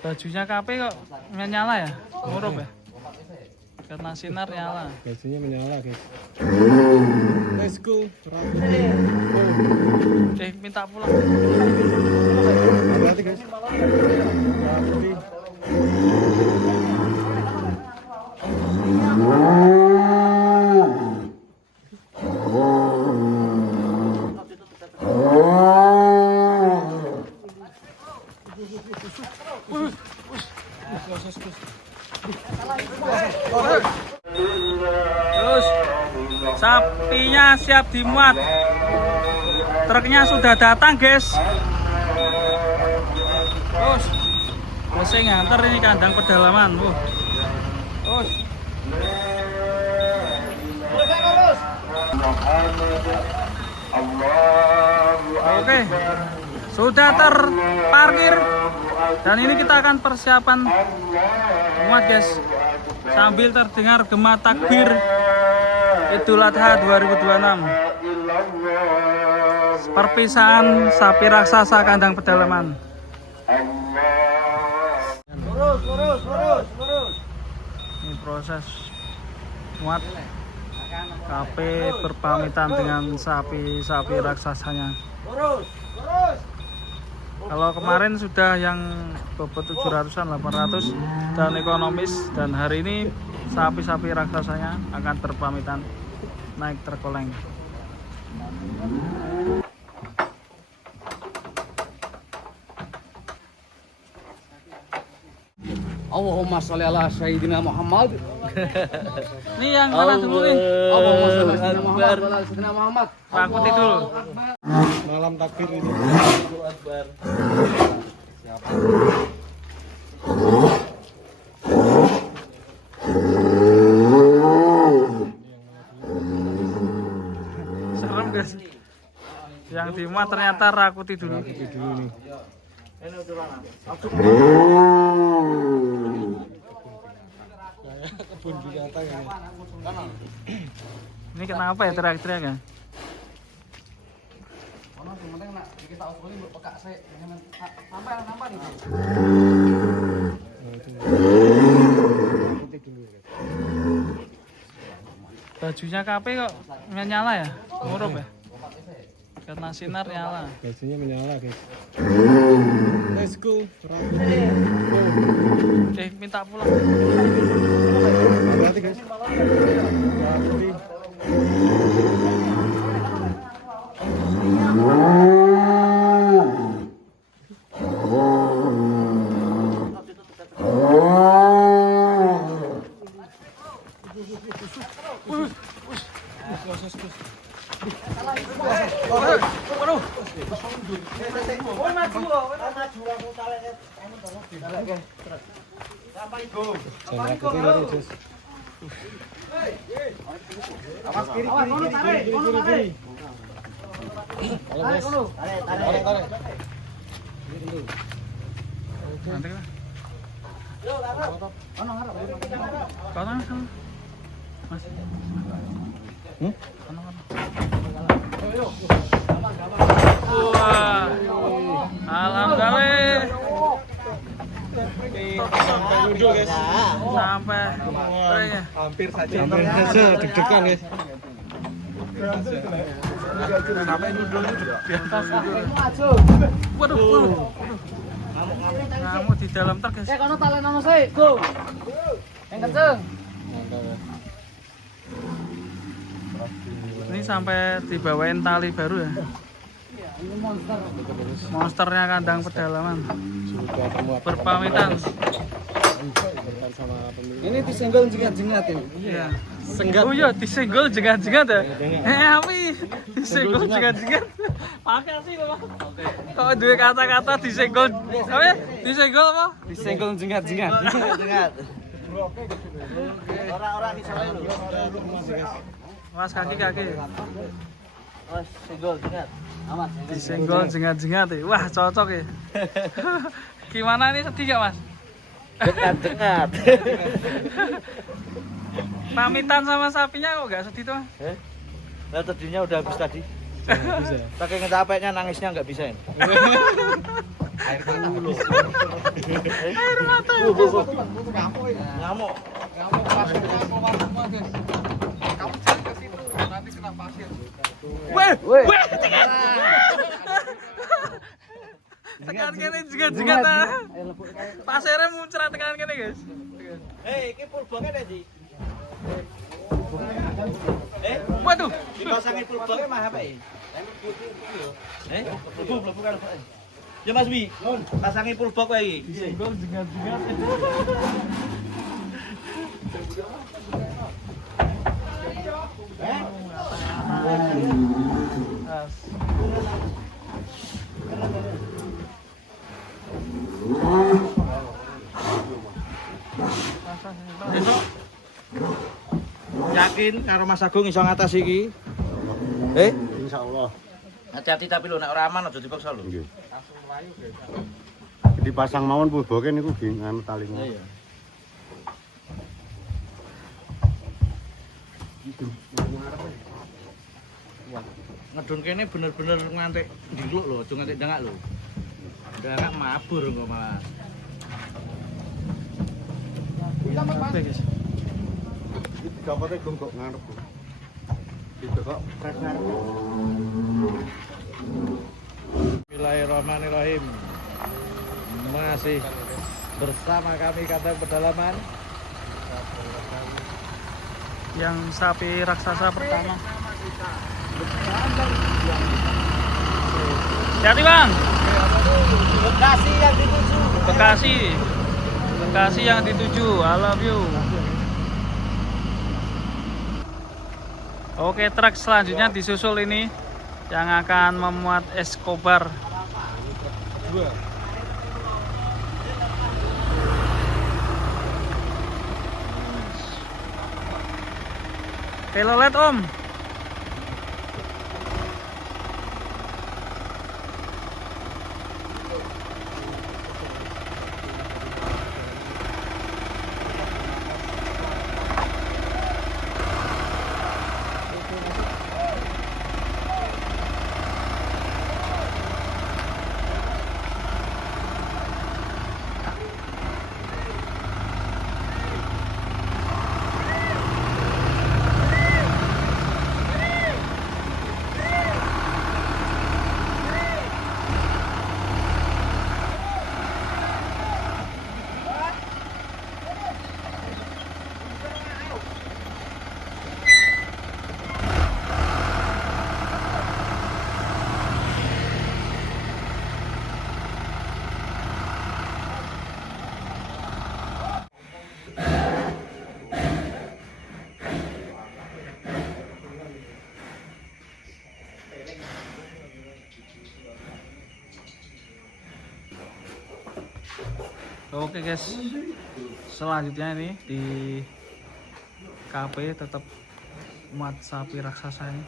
Bajunya KP kok nggak nyala ya? Ngurup ya? Karena sinar nyala. Bajunya menyala guys. Let's go. Minta pulang. Hati-hati guys. Hati. Terus sapinya siap dimuat. Truknya sudah datang guys. Terus mesin nganter ini kandang pedalaman. Terus oke, sudah terparkir dan ini kita akan persiapan muat guys, sambil terdengar gema takbir Idul Adha 2026. Perpisahan sapi raksasa kandang pedalaman. Ini proses muat. KP berpamitan dengan sapi-sapi raksasanya. Kalau kemarin sudah yang bobot 700-an, 800 dan ekonomis, dan hari ini sapi-sapi raksasanya akan berpamitan naik terkoleng. Allahumma sholli ala sayyidina Muhammad. Ini yang mana dulu nih? Allahumma sholli ala sayyidina Muhammad. Rakuti dulu. Malam takbir ini. Serem guys. Yang dimuat ternyata rakuti dulu. Kebun binatang ini. Ini kenapa ya teriak-teriak ya? Bajunya KP kok nggak nyala ya? Ngurup ya? Karena sinar nyala. Bajunya menyala guys. Let's go. Minta pulang. Hati-hati guys. Hati. Nanti lah. Kau nang sana. Mas. Wah. Alhamdulillah. Sampai nunduk guys. Sampai ya. Hampir saja deg-degan guys. Sampai nunduk di atas. Waduh. Ngamuk di dalam truk guys. Kono talen ono sih, go. Yang kenceng. Ini sampai dibawain tali baru ya. Ini monster. Monsternya kandang pedalaman. Sudah termuat. Berpamitan. Sama pemilik. Ini disenggol jengat-jengat ini. Iya. Senggat. Oh iya, disenggol jengat-jengat ya. Api, disenggol jengat-jengat. Makasih loh. Kok dua kata-kata disenggol. Apa ya? Disenggol apa? Disenggol jengat-jengat. Jengat. Orang-orang di sana lho. Mas kaki-kaki. Oh, senggol jengat. Amat. Disenggol jengat-jengat ya. Wah, cocok ya. Gimana nih, sedih gak Mas? Jengat-jengat. Pamitan sama sapinya kok gak sedih tuh Mas? Lah tadinya udah habis tadi. Bisa. Saking capeknya nangisnya nggak bisa ini. Air mata. Ngamuk. Kamu jangan ke situ, nanti kena pasir. Weh, Weh. weh. Tekan kene jegat-jegat ah. Pasirnya muncrat tekan kene, guys. Hei, iki pulbangnya nek ndi? Waduh. Dipasangi pulbangnya mah apa ya? Pulbang bukan apa? Ya Mas Wi, pasangi pulbang kowe iki. Senggol jegat-jegat. As. Besok yakin karo Mas Agung iso ngatas iki? Insyaallah. Hati-hati tapi lho nek ora aman aja dipaksa lho. Nggih. Dipasang mawon pulboke niku anu talingan. Iya. Ngedon kene bener-bener ngantek diluk lho, aja ngantek dangak lho. Dangak mabur kok malah. Oke, guys. Iki gambarnya kok ngarep. Itu kok pas ngarep. Bismillahirrahmanirrahim. Masih bersama kami Kandang Pedalaman. Yang sapi raksasa pertama. Hati Bang. Bekasi yang dituju. Bekasi. Bekasi yang dituju. I love you. Oke, truk selanjutnya disusul ini yang akan memuat Escobar. Pelolet Om. Oke guys, selanjutnya ini di KP tetap muat sapi raksasa ini.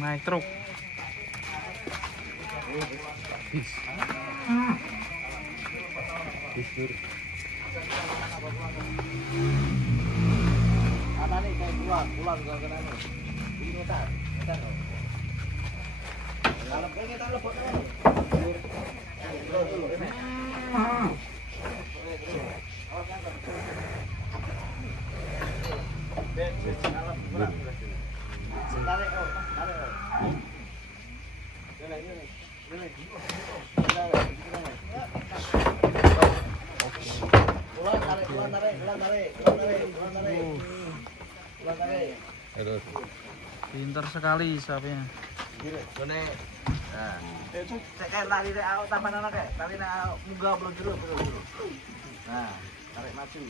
Naik truk. Pintar sekali sapinya. Nah, cek kayak tali nek awak tambahan ana kayak tali nek awak munggah belum jeruk. Nah, tarik maju.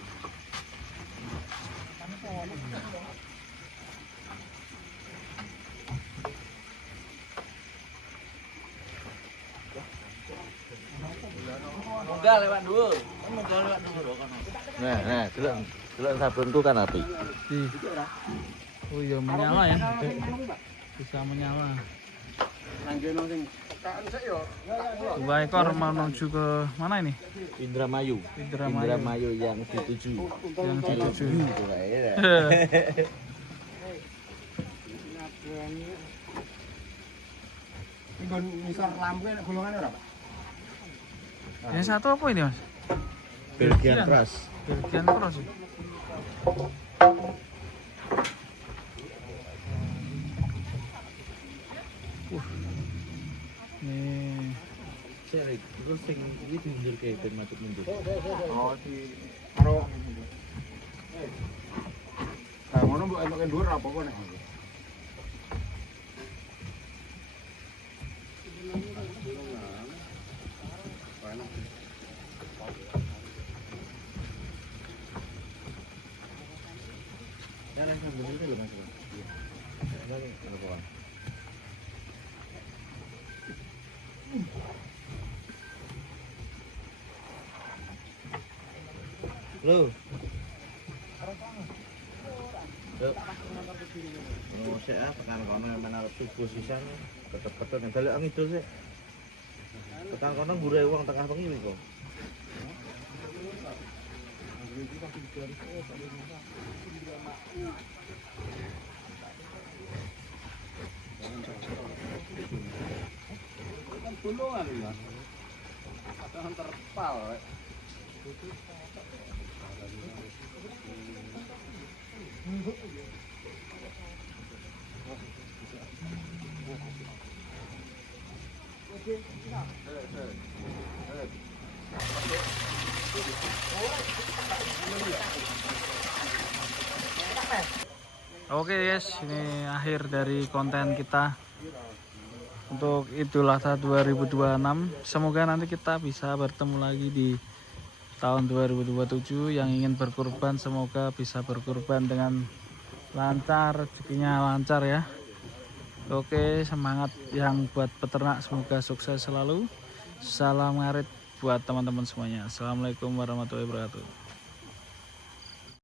Munggah lewat dhuwur. Munggah lewat dhuwur kok kono. Nah, delok sabunku kan api. Oh iya menyala ya. Bisa menyala. Dua ekor menuju ke mana ini? Indramayu. Indramayu yang dituju. yang dituju. Misal lampu enak golongannya ora, Pak? Yang satu apa ini mas? Belgian Cross. Belgian Cross. Ya? Nih. Terus sing iki diundur ke ben mati mundur. Oh, di karo Nah, ngono mbok entuk dhuwur apa kok nek. Jangan sambil itu lho Mas. Iya. Telepon. Lo. Yuk. Mau saya tekan kono mana posisinya ketep-ketep yang balik angin sih. Tekan kono gurih uang tengah bengi kok. Tulungan ya. Jangan terpal. Oke guys, ini akhir dari konten kita untuk Idul Adha 2026. Semoga nanti kita bisa bertemu lagi di tahun 2027. Yang ingin berkurban semoga bisa berkurban dengan lancar, rezekinya lancar ya. Oke, semangat yang buat peternak semoga sukses selalu. Salam ngarit buat teman-teman semuanya. Assalamualaikum warahmatullahi wabarakatuh.